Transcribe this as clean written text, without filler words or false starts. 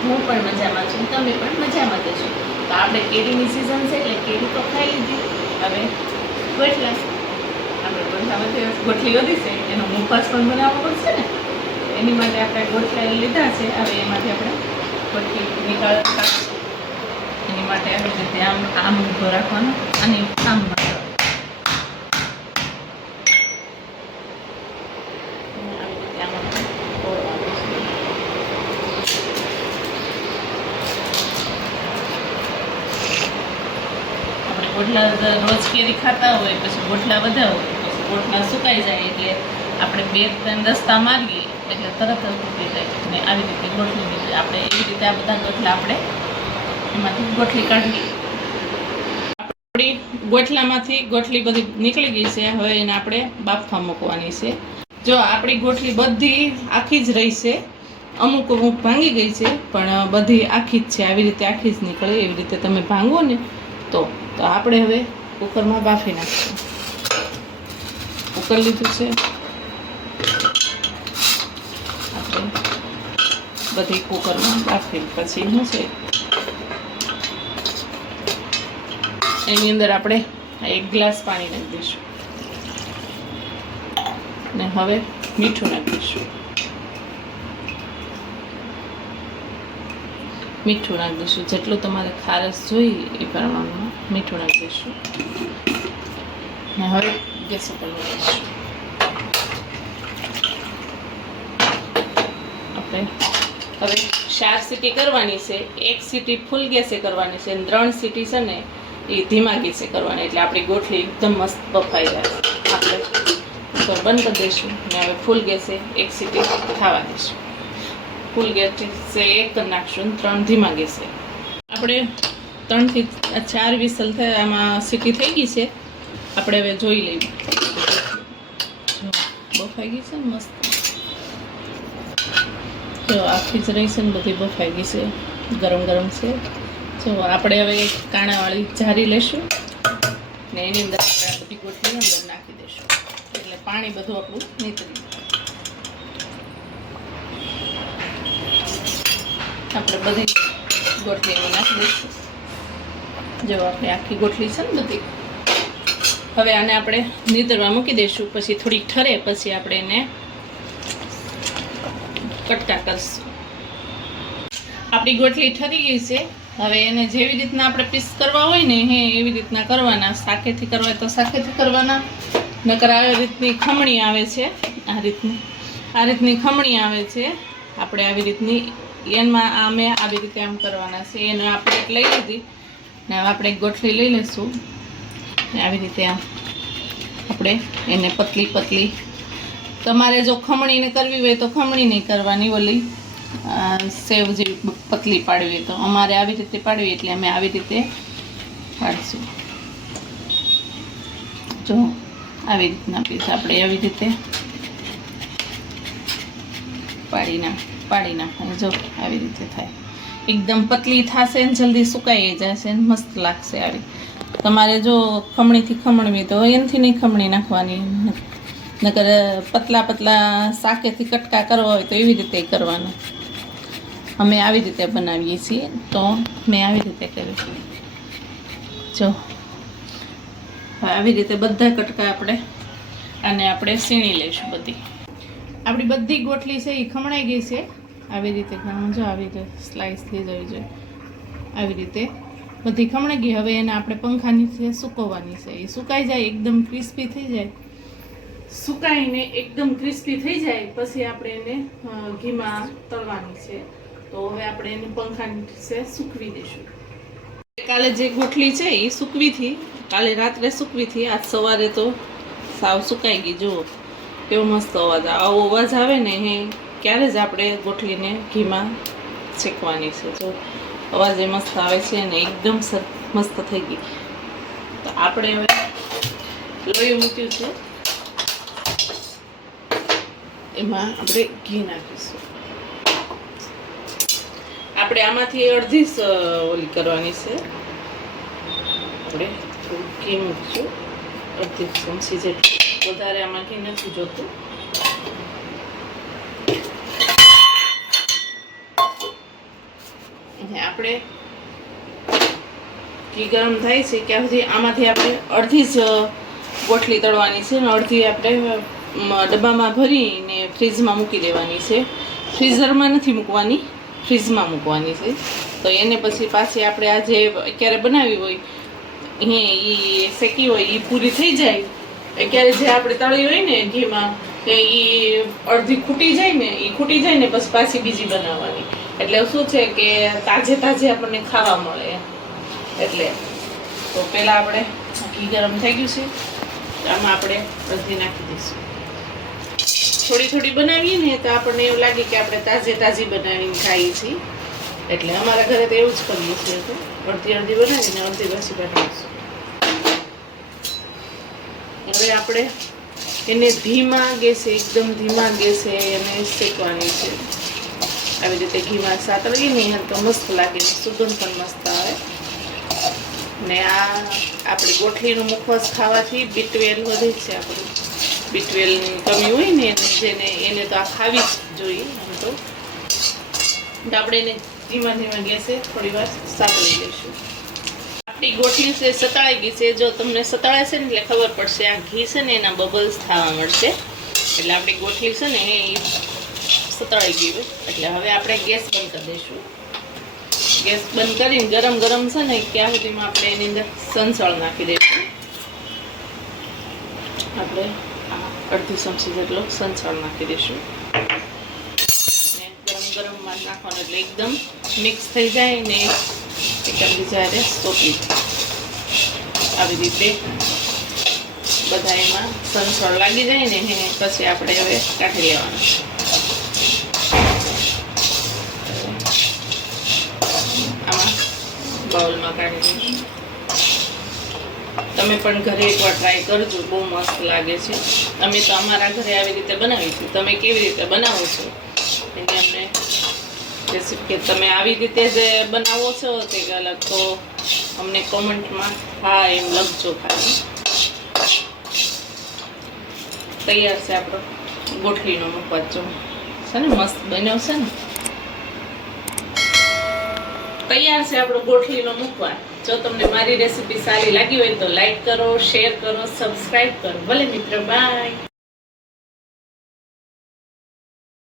હું પણ મજામાં છું, તમે પણ મજામાં જશો. તો આપણે કેરીની સિઝન છે એટલે કેરી તો ખાઈ લીધી. હવે ગોઠલા, આપણે ગોઠલામાંથી ગોઠલી વધી છે એનો મુખવાસ પણ બનાવવો પડશે ને. એની માટે આપણે ગોઠલા લીધા છે. હવે એમાંથી આપણે ગોઠલી નીકાળતા એની માટે આવી રીતે આમ ઊભો રાખવાનો અને આમ ગોઠલા રોજ કેરી ખાતા હોય પછી ગોઠલા બધા હોય પછી ગોઠલા સુકાઈ જાય એટલે આપણે 2-3 દસ્તા મારીએ એટલે તરત જ ઉતરી જાય ને આવી રીતે ગોઠલી નીકળે. આપણે એવી રીતે આ બધા ગોઠલા આપણે એમાંથી ગોઠલી કાઢીએ. આપણી ગોઠલામાંથી ગોઠલી બધી નીકળી ગઈ છે. હવે એને આપણે બાફવા મૂકવાની છે. જો આપણી ગોઠલી બધી આખી જ રહી છે, અમુક ભાંગી ગઈ છે પણ બધી આખી જ છે. આવી રીતે આખી જ નીકળે એવી રીતે તમે ભાંગો ને તો આપણે હવે કુકરમાં બાફી નાખીશું. કુકર લીધું છે, આપણે બધી કુકરમાં બાફી પછી શું છે એની અંદર આપણે 1 ગ્લાસ પાણી નાખી દઈશું ને હવે મીઠું નાખીશું. મીઠું નાખી દઈશું જેટલું તમારે ખારસ જોઈએ એ પ્રમાણમાં મીઠું નાખી દઈશું ને હવે ગેસ ઉપર મૂકીશું. આપણે હવે 4 સીટી કરવાની છે. 1 સીટી ફૂલ ગેસે કરવાની છે અને 3 સીટી છે ને એ ધીમા ગેસે કરવાની એટલે આપણી ગોઠલી એકદમ મસ્ત બફાઈ જાય. આપણે ઉપર બંધ કરી દઈશું ને હવે ફૂલ ગેસે 1 સીટી થવા દઈશું. ફૂલ ગેસે 1 કરી નાખશું, 3 ધીમા ગેસે. આપણે 3 થી 4 વિસલ થાય આમાં સીટી થઈ ગઈ છે. આપણે હવે જોઈ લઈએ. બફાઈ ગઈ છે ને મસ્ત. જો આખી જ રહી છે ને બધી બફાઈ ગઈ છે, ગરમ ગરમ છે. જો આપણે હવે એક કાણાવાળી જારી લેશું ને એની અંદર આપણે બધી ગોઠલી અંદર નાખી દઈશું એટલે પાણી બધું આપણું નીકળી જાય. આપણે બધી ગોઠલી નાખી દઈશું. જો આપણે આખી ગોઠલી છે ને બધી. હવે આને આપણે નીતરવા મૂકી દઈશું. પછી થોડીક ઠરે પછી આપણે એને કટકા કરીશું. આપણી ગોઠલી ઠરી ગઈ છે. હવે એને જેવી રીતના આપણે પીસ કરવા હોય ને એવી રીતના કરવાના. શાકેથી કરવા તો શાકેથી કરવાના, નકર આવી રીતની ખમણી આવે છે. આ રીતની ખમણી આવે છે. આપણે આવી રીતની એમાં અમે આવી રીતે આમ કરવાના છે. એને આપણે લઈ લીધી ને હવે આપણે ગોઠલી લઈ લઈશું ને આવી રીતે આમ આપણે એને પતલી પતલી, તમારે જો ખમણીને કરવી હોય તો ખમણી નહીં કરવાની, ઓલી સેવ જેવી પતલી પાડવી હોય તો. અમારે આવી રીતે પાડવી એટલે અમે આવી રીતે પાડીશું. જો આવી રીતના પીસ આપણે આવી રીતે પાડી નાખવાની. જો આવી રીતે થાય, એકદમ પતલી થશે ને જલ્દી સુકાઈ જશે ને મસ્ત લાગશે. આવી તમારે જો ખમણીથી ખમણવી તો એનાથી નહીં ખમણી નાખવાની, નકર પતલા પતલા શાકેથી કટકા કરવા હોય તો એવી રીતે કરવાનું. અમે આવી રીતે બનાવીએ છીએ તો મેં આવી રીતે કર્યું. જો આવી રીતે બધા કટકા આપણે સીણી લઈશું. બધી આપણી બધી ગોઠલી છે એ ખમણાઈ ગઈ છે. આવી રીતે જો આવી રીતે સ્લાઈસ થઈ જવી જોઈએ. આવી રીતે બધી ખમણાઈ ગઈ. હવે એને આપણે પંખા નીચે સૂકવવાની છે. એ સુકાઈ જાય, એકદમ ક્રિસ્પી થઈ જાય. સુકાઈને એકદમ ક્રિસ્પી થઈ જાય પછી આપણે એને ઘીમાં તળવાની છે. તો હવે આપણે એને પંખા નીચે સૂકવી દઈશું. કાલે જે ગોઠલી છે એ સૂકવીથી, કાલે રાત્રે સૂકવીથી, આજ સવારે તો સાવ સુકાઈ ગઈ. જુઓ કેવો મસ્ત અવાજ. આવો અવાજ આવે ને ક્યારે જ આપણે ગોઠલીને ઘીમાં શેકવાની છે. જો અવાજ એ મસ્ત આવે છે અને એકદમ મસ્ત થઈ ગઈ. તો આપણે હવે લોહી મૂક્યું છે, એમાં આપણે ઘી નાખીશું. આપણે આમાંથી અડધી ઓલી કરવાની છે. આપણે થોડું ઘી મૂકીશું, અડધી ચમચી જેટલું. વધારે આમાં ઘી નથી જોતું. ને આપણે ઘી ગરમ થાય છે ત્યાં સુધી આમાંથી આપણે અડધી જ ગોઠલી તળવાની છે ને અડધી આપણે ડબ્બામાં ભરીને ફ્રીજમાં મૂકી દેવાની છે. ફ્રીઝરમાં નથી મૂકવાની, ફ્રીજમાં મૂકવાની છે. તો એને પછી પાછી આપણે આ જે અત્યારે બનાવી હોય એ શેકી હોય એ પૂરી થઈ જાય અત્યારે જે આપણે તળી હોય ને ઘીમાં એ અડધી ખૂટી જાય ને પછી પાછી બીજી બનાવવાની. એટલે શું છે કે તાજે આપણને ખાવા મળે. એટલે તો પહેલાં આપણે ઘી ગરમ થઈ ગયું છે, આમાં આપણે અડધી નાખી દઈશું. થોડી બનાવીએ ને તો આપણને એવું લાગે કે આપણે તાજી બનાવીને ખાઈએ છીએ. એટલે અમારા ઘરે તો એવું જ કરીએ છીએ. તો અડધી બનાવીને અડધી પાછી બનાવીશું. હવે આપણે એને ધીમા ગેસે એને શેકવાની છે. આવી રીતે ઘીમાં સાતળીએ ને તો મસ્ત લાગે, સુગંધ પણ મસ્ત આવે. ને આ આપણી ગોઠલીનું મુખવાસ ખાવાથી B12 વધે છે. આપણું B12ની કમી હોય ને એને તો આ ખાવી જ જોઈએ. આમ તો આપણે એને ધીમા ગેસે થોડી વાર સાતળી લઈશું. આપણી ગોઠલી છે સતાળી ગઈ છે. જો તમને સતાળે છે ને એટલે ખબર પડશે આ ઘી છે ને એના બબલ્સ થવા મળશે. એટલે આપણી ગોઠલી છે ને એ સતાળી ગઈ હોય. એટલે હવે આપણે ગેસ બંધ કરી દઈશું. ગેસ બંધ કરીને ગરમ છે ને ત્યાં સુધીમાં આપણે એની અંદર સંચળ નાખી દઈશું. આપણે અડધી ચમચી જેટલો સંચળ નાખી દઈશું. ને ગરમમાં નાખવાનું એટલે એકદમ મિક્સ થઈ જાય ને એકદમ બીજા સોપી આવી રીતે બધા એમાં સંચળ લાગી જાય ને પછી આપણે હવે કાઢી લેવાનું. બાઉલમાં કાઢી દઈશું. તમે પણ ઘરે એકવાર ટ્રાય કરજો, બહુ મસ્ત લાગે છે. અમે તો અમારા ઘરે આવી રીતે બનાવીશું. તમે કેવી રીતે બનાવો છો એની અમને રેસીપી તમે આવી રીતે જ બનાવો છો તે અલગ તો અમને કોમેન્ટમાં હા એમ લખજો. ખાલી તૈયાર છે આપણો ગોઠલીનો મુખવાસ. જો છે ને મસ્ત બન્યો છે ને. તૈયાર છે આપણો ગોઠલીનો મુખવાસ. જો તમને મારી રેસીપી સારી લાગી હોય તો લાઈક કરો, શેર કરો, સબસ્ક્રાઈબ કરો. ભલે મિત્રો, બાય.